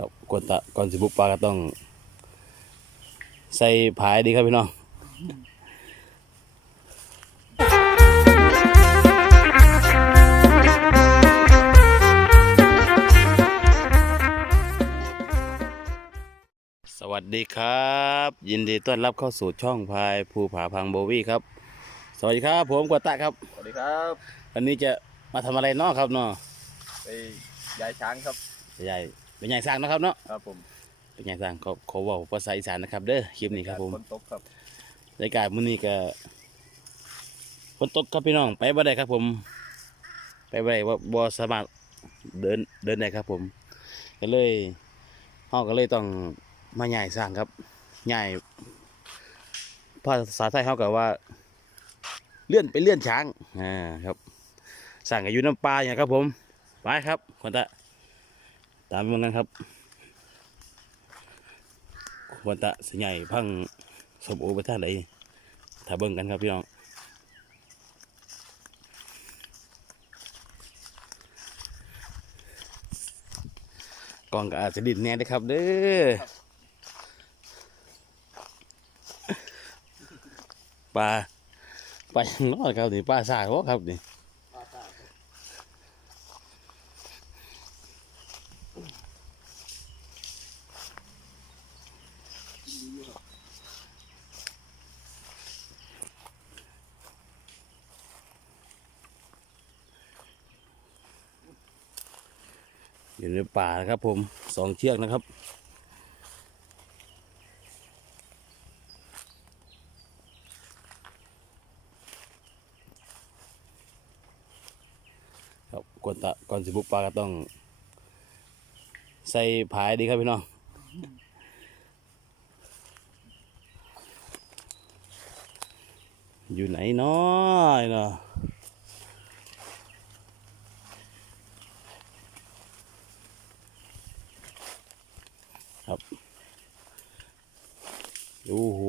ครับก่อนตะก่อนสิบุกปลาก็ต้อง ใส่ผายดีครับพี่น้องสวัสดีครับ ยินดีต้อนรับเข้าสู่ช่องพายภูผาพังโบวี่ครับ สวัสดีครับ ผมกวตะครับสวัสดีครับวันนี้จะมาทำอะไรเนาะครับเนาะไปย้ายช้างครับใหญ่ เป็นใหญ่สร้างเนาะครับเนาะครับผมเป็นใหญ่สร้างเขาเขาเว่าภาษาอีสานนะครับ เด้อคลิปนี้ครับผมฝนตกครับรายการมื้อนี้ก็ฝนตกครับพี่น้องไปบ่ได้ครับผม ไปบ่ได้ว่าบ่สามารถเดินเดินได้ครับผม ก็เลยเฮาก็เลยต้องมาใหญ่สร้างครับใหญ่ภาษาไทยเฮาก็ว่า เลื่อนไปเลื่อนช้างอ่าครับสร้างก็อยู่น้ำปลาอย่างครับผม ไปครับคนตะ ตามไปเมืองนั้นครับคนตะสิใหญ่พังสมโอไปท่าไหนถ้าเบิ่งกันครับพี่น้องกองก็อาจจะดินแน่ได้อครับเด้อปลาปลาอย่างน้อยครับนี่ปลาสายวะครับนี่ อยู่ในป่านะครับผมสองเชือกนะครับครับก่อนตะก่อนสิบุกปลาก็ต้อง ใส่ผายดีครับพี่น้องอยู่ไหนเนาะเนาะ โอ้โห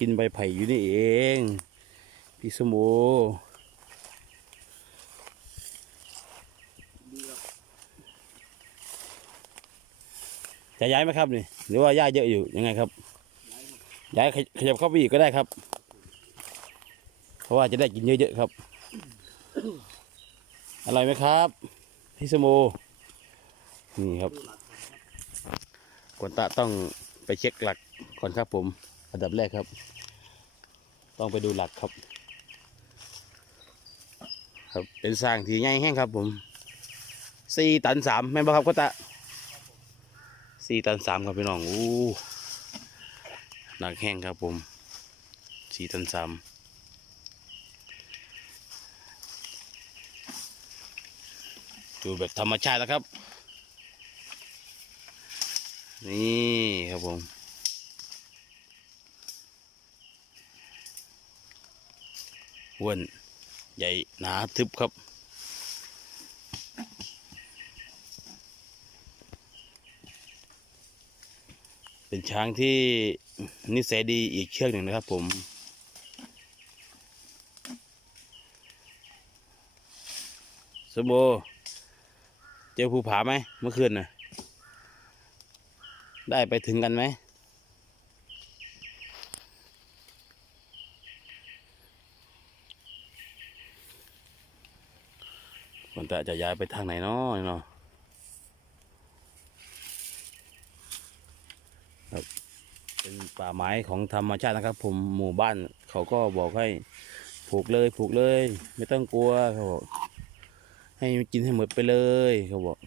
กินใบไผ่อยู่นี่เอง พี่สมโอจะย้ายไหมครับนี่ หรือว่าหญ้าเยอะอยู่ยังไงครับ ย้ายขยับเข้าไปอีกก็ได้ครับ เพราะว่าจะได้กินเยอะๆครับ อร่อยไหมครับ พี่สมโมนี่ครับกวนตะต้องไปเช็คหลักก่อนครับผม อันดับแรกครับ ต้องไปดูหลักครับ ครับเป็นสร้างที่ใหญ่แห้งครับ ผมสี่ตันสามแม่นบ่ครับกวนตะสี่ตันสามครับพี่น้องอู้หนักแห้งครับผมสี่ตันสามดูแบบธรรมชาตินะครับ นี่ครับผม อ้วนใหญ่หนาทึบครับ เป็นช้างที่นิสัยดีอีกเชือกหนึ่งนะครับผมสมโบเจอภูผาไหมเมื่อคืนน่ะ ได้ไปถึงกันไหม มันจะย้ายไปทางไหนเนาะเนาะครับเป็นป่าไม้ของธรรมชาตินะครับ ผมหมู่บ้านเขาก็บอกให้ผูกเลยผูกเลย ไม่ต้องกลัวเขาบอกให้กินให้หมดไปเลยเขาบอก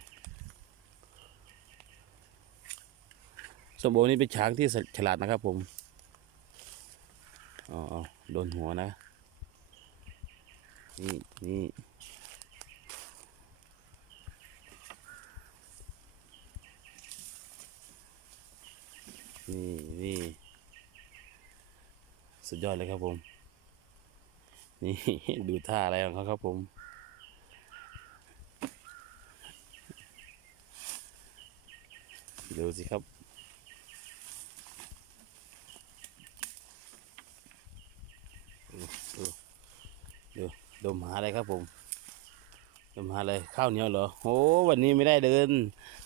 สมโอนี่เป็นช้างที่ฉลาดนะครับ ผมอ๋อโดนหัวนะ นี่นี่ นี่นี่สุดยอดเลยครับผม นี่ดูท่าอะไรของเขาครับผมดูสิครับ ดูดูดมหาอะไรครับผมจะมาเลยข้าวเหนียวเหรอโอ้วันนี้ไม่ได้เดิน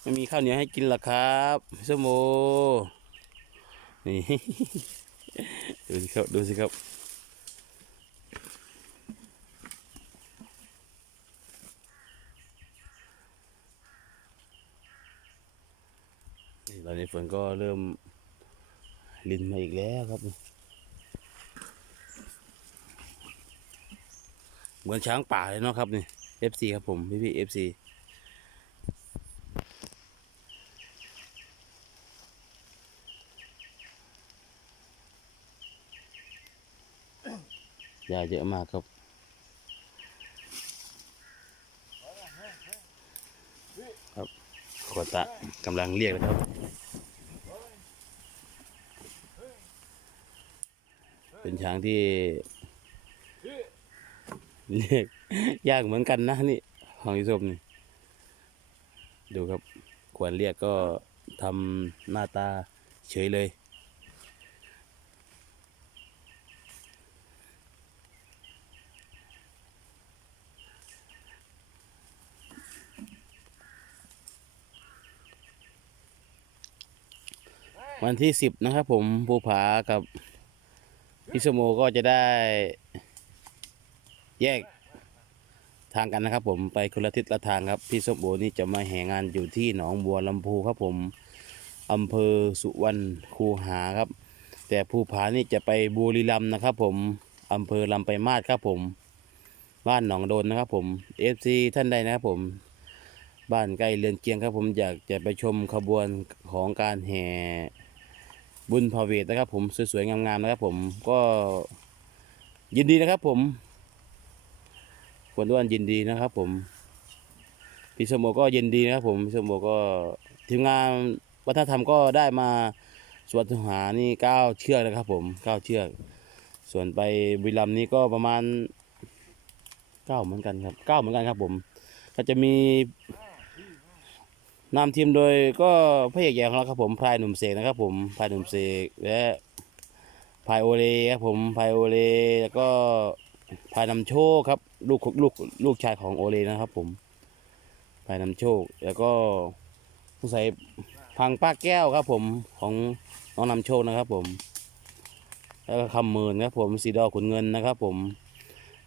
ไม่มีข้าวเหนียวให้กินหรอครับพี่สมโม นี่ดูสิครับ ดูสิครับนี่ตอนนี้ฝนก็เริ่มลินมาอีกแล้วครับ เหมือนช้างป่าเลยเนาะครับนี่ FC ครับผม พี่พี่ FC เยอะมากครับครับขวดตะกำลังเรียกนะครับ เป็นช้างที่เรียกยากเหมือนกันนะนี่ของยูสมนี่ดูครับควรเรียกก็ทำหน้าตาเฉยเลย วันที่สิบนะครับ ผมภูผากับพี่สมโมก็จะได้แยกทางกันนะครับ ผมไปคนละทิศละทางครับพี่ส้มโอนี่จะมาแห่งานอยู่ที่หนองบัวลำพูครับ ผมอำเภอสุวรรณคูหาครับ แต่ภูผานี่จะไปบุรีรัมย์นะครับ ผมอำเภอลำไปมาศครับ ผม บ้านหนองโดนนะครับ ผมเอฟซีท่านใดนะครับ ผม บ้านใกล้เรือนเคียงครับ ผมอยากจะไปชมขบวนของการแห่ บุญพาเวทนะครับ ผมสวยๆงามๆนะครับ ผมก็ยินดีนะครับ ผมคนด้วนยินดีนะครับ ผมพี่สมโมก็ยินดีนะครับ ผมพี่สมโมก็ทีมงานวัฒนธรรมก็ได้มาสวนทหานี่เก้าเชือกนะครับ ผมเก้าเชือก ส่วนไปบุรีรัมย์นี่ก็ประมาณเก้าเหมือนกันครับเก้าเหมือนกันครับ ผม ก็จะมี นำทีมโดยก็พระเอกใหญ่ของเราครับผมพายหนุ่มเสกนะครับผมพายหนุ่มเสกและพายโอเลครับผมพายโอเลแล้วก็พายนำโชคครับลูกลูกลูกชายของโอเลนะครับผมพายนำโชค แล้วก็ผู้ใส่พังป้าแก้วครับผมของน้องนำโชคนะครับผม แล้วก็คำหมื่นครับผมสีดอขุนเงินนะครับผม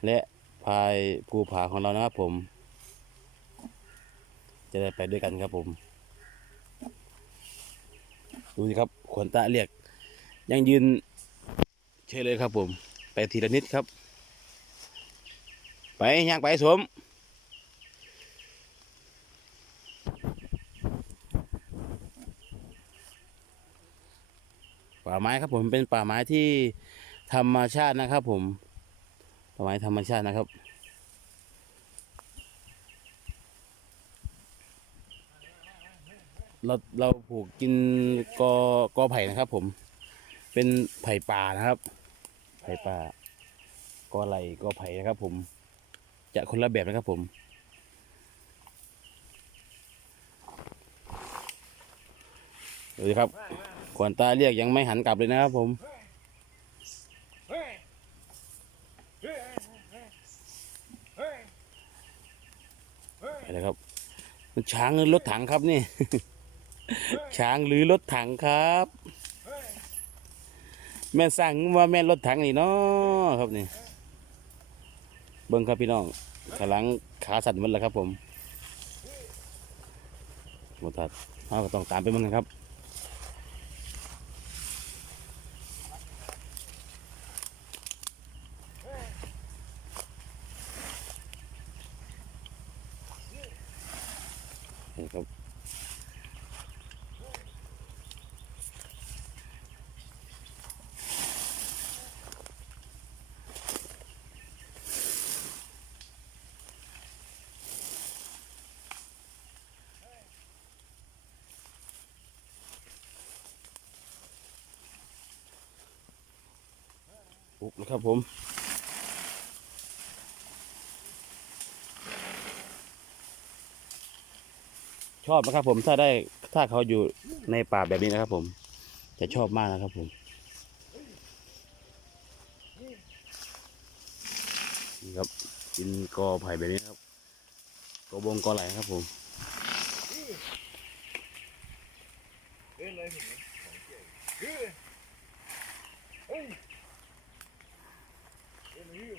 และพายภูผาของเรานะครับผม จะได้ไปด้วยกันครับผม ดูสิครับขนตาเรียก ยังยืนเฉยเลยครับผม ไปทีละนิดครับ ไปย่างไปสวมป่าไม้ครับผมเป็นป่าไม้ที่ธรรมชาตินะครับผมป่าไม้ธรรมชาตินะครับ เราเราผูกกินกอกอไผ่นะครับ ผม เป็นไผ่ป่านะครับ ไผ่ป่ากอไหลกอไผ่นะครับ ผม จะคนละแบบนะครับผมดูสิครับขวานตาเรียกยังไม่หันกลับเลยนะครับ ผมไปเลยครับ มันช้างรถถังครับนี่ ช้างหรือรถถังครับ แม่สั่งว่าแม่รถถังนี่เนาะครับนี่เบิ้งครับพี่น้องขาลังขาสั่นหมดแล้วครับผมหมดทัดเราก็ต้องตามไปมันกันครับ ปุ๊บนะครับผมชอบนะครับผมถ้าได้ถ้าเขาอยู่ในป่าแบบนี้นะครับ ผมจะชอบมากนะครับผมนี่ครับกินกอไผ่แบบนี้ครับตัวบงกอไหลครับผมเดินเลยผมของเจ๋งเฮ้ยเฮ้ยเดินเลย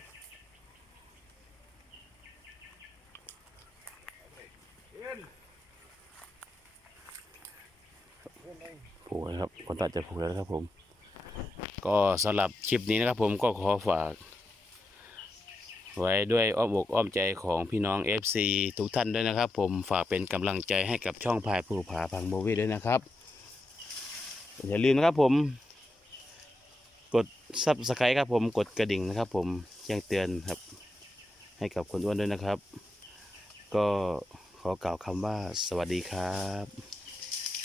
เดินเดินเลย ผูกแล้วคนตัดจะผูกแล้วนะครับผม ก็สำหรับคลิปนี้นะครับผมก็ขอฝาก ไว้ด้วยอ้อมอกอ้อมใจของพี่น้อง FC ทุกท่านด้วยนะครับ ผมฝากเป็นกำลังใจให้กับช่องพายภูผาพังโบวีด้วยนะครับ อย่าลืมนะครับผมกดซับสไครต์ครับผมกดกระดิ่งนะครับ ผมแจ้งเตือนครับ ให้กับคนอ้วนด้วยนะครับ ก็ขอกล่าวคำว่าสวัสดีครับ